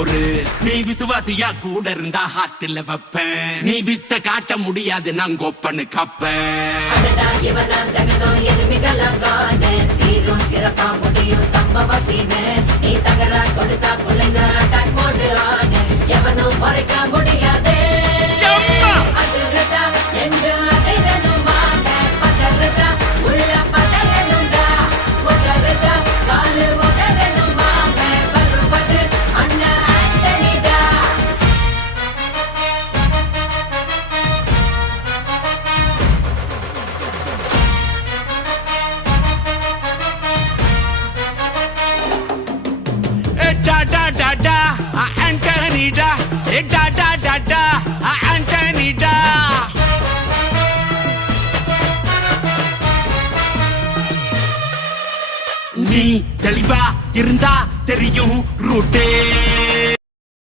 பொறு. நீ விசுவாசியா கூட இருந்தா ஹார்ட்ல வைப்பேன். நீ வித்த காட்ட முடியாது நான் கோப்பனு கப்பேன். இவனாம் ஜெகதம் எருமிகளாங்கான சீரும் சிறப்பா முடியும் சம்பவ சீனு. நீ தகராறு கொடுத்தா பிள்ளைங்க அட்டாக் மோடு ஆனு. எவனும் மறைக்க முடியாதே. அதிர்றதா நெஞ்சு அதிரணுமாங்க. பதறதா உள்ள பதறணுண்டா. உதறதா காலு உதறணுமாங்க. வருவது அண்ணன் ஆண்டனிடா. Antonida, Antonida. நீ தெளிவா இருந்தா தெரியும் ரூட்டே.